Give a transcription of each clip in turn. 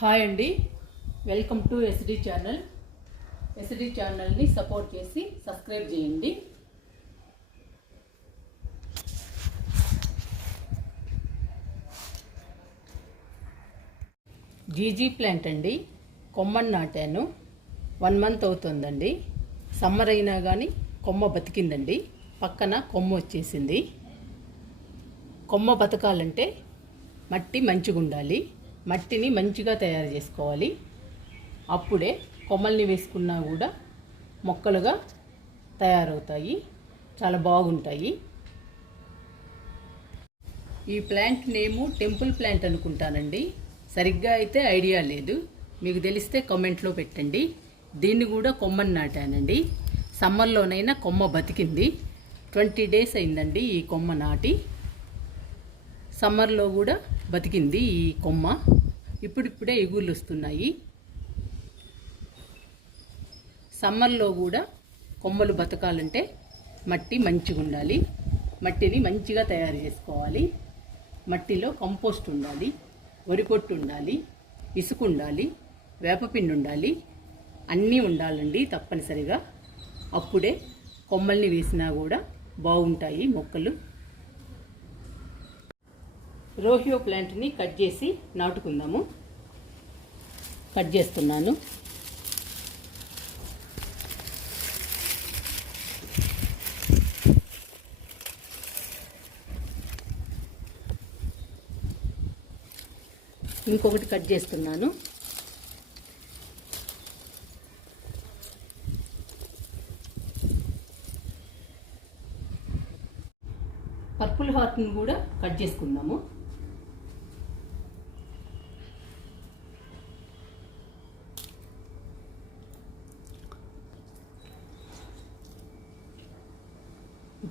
Hi అండి. Welcome to SD channel SD ఛానల్ని support చేసి సబ్స్క్రైబ్ చేయండి. జీజీ ప్లాంట్ అండి. కొమ్మని నాటాను. వన్ మంత్ అవుతుందండి. సమ్మర్ అయినా కానీ కొమ్మ బతికిందండి. పక్కన కొమ్మ వచ్చేసింది. కొమ్మ బతకాలంటే మట్టి మంచిగా ఉండాలి మట్టిని మంచిగా తయారు చేసుకోవాలి. అప్పుడే కొమ్మల్ని వేసుకున్నా కూడా మొక్కలుగా తయారవుతాయి. చాలా బాగుంటాయి. ఈ ప్లాంట్ నేము టెంపుల్ ప్లాంట్ అనుకుంటానండి. సరిగ్గా అయితే ఐడియా లేదు. మీకు తెలిస్తే కామెంట్లో పెట్టండి. దీన్ని కూడా కొమ్మని నాటానండి. సమ్మర్లోనైనా కొమ్మ బతికింది. ట్వంటీ డేస్ అయిందండి ఈ కొమ్మ నాటి. సమ్మర్లో కూడా బతికింది ఈ కొమ్మ. ఇప్పుడిప్పుడే ఎగుళ్ళు వస్తున్నాయి సమ్మర్లో కూడా కొమ్మలు బతకాలంటే మట్టి మంచిగా ఉండాలి మట్టిని మంచిగా తయారు చేసుకోవాలి. మట్టిలో కంపోస్ట్ ఉండాలి వరి పొట్టు ఉండాలి ఇసుక ఉండాలి వేపపిండి ఉండాలి. అన్నీ ఉండాలండి తప్పనిసరిగా. అప్పుడే కొమ్మల్ని వేసినా కూడా బాగుంటాయి మొక్కలు. రోహియో ప్లాంట్ని కట్ చేసి నాటుకుందాము. కట్ చేస్తున్నాను. ఇంకొకటి కట్ చేస్తున్నాను. పర్పుల్ హార్ట్ని కూడా కట్ చేసుకుందాము.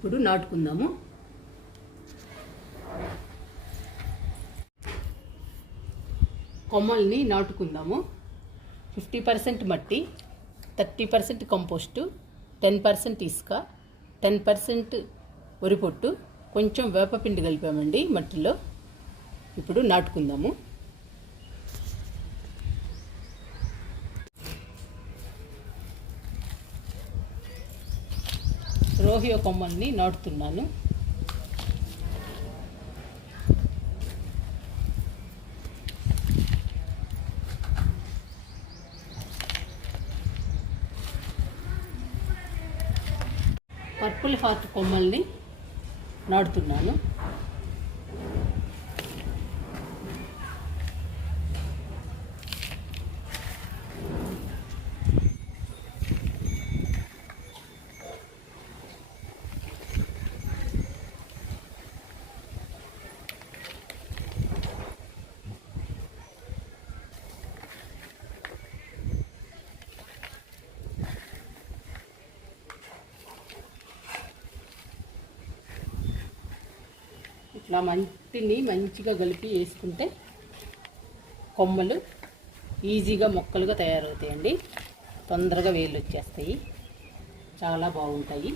ఇప్పుడు నాటుకుందాము. కొమ్మల్ని నాటుకుందాము. ఫిఫ్టీ పర్సెంట్ మట్టి thirty percent compost ten percent ఇసుక టెన్ పర్సెంట్ వరిపొట్టు కొంచెం వేపపిండి కలిపామండి మట్టిలో. ఇప్పుడు నాటుకుందాము. రోహియో కొమ్మల్ని నాటుతున్నాను. పర్పుల్ హార్ట్ కొమ్మల్ని నాటుతున్నాను. ఇట్లా మట్టిని మంచిగా కలిపి వేసుకుంటే కొమ్మలు ఈజీగా మొక్కలుగా తయారవుతాయండి. తొందరగా వేళ్ళు వచ్చేస్తాయి. చాలా బాగుంటాయి.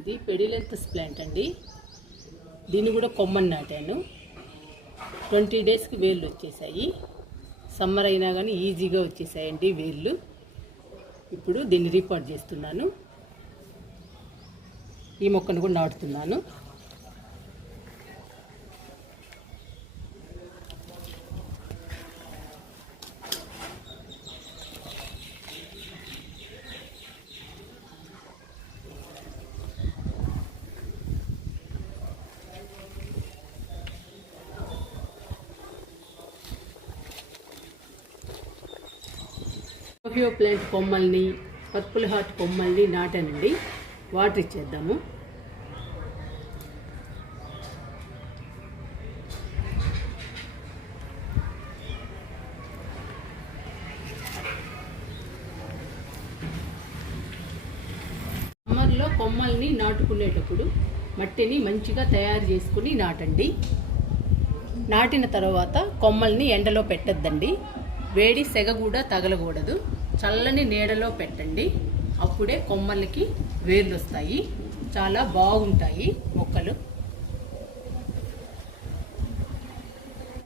ఇది పెడిలెంతస్ ప్లాంట్ అండి. దీన్ని కూడా కొమ్మని నాటాను. ట్వంటీ డేస్కి వేళ్ళు వచ్చేసాయి. సమ్మర్ అయినా కానీ ఈజీగా వచ్చేసాయండి వేళ్ళు. ఇప్పుడు దీన్ని రిపోర్ట్ చేస్తున్నాను. ఈ మొక్కను కూడా నాటుతున్నాను. టోకియో ప్లాంట్ కొమ్మల్ని పర్పుల్ హార్ట్ కొమ్మల్ని నాటానండి. వాటర్ ఇచ్చేద్దాము. సమ్మర్లో కొమ్మల్ని నాటుకునేటప్పుడు మట్టిని మంచిగా తయారు చేసుకుని నాటండి. నాటిన తర్వాత కొమ్మల్ని ఎండలో పెట్టద్దండి. వేడి సెగ కూడా తగలకూడదు. చల్లని నీడలో పెట్టండి. అప్పుడే కొమ్మలకి వేర్లు వస్తాయి. చాలా బాగుంటాయి మొక్కలు.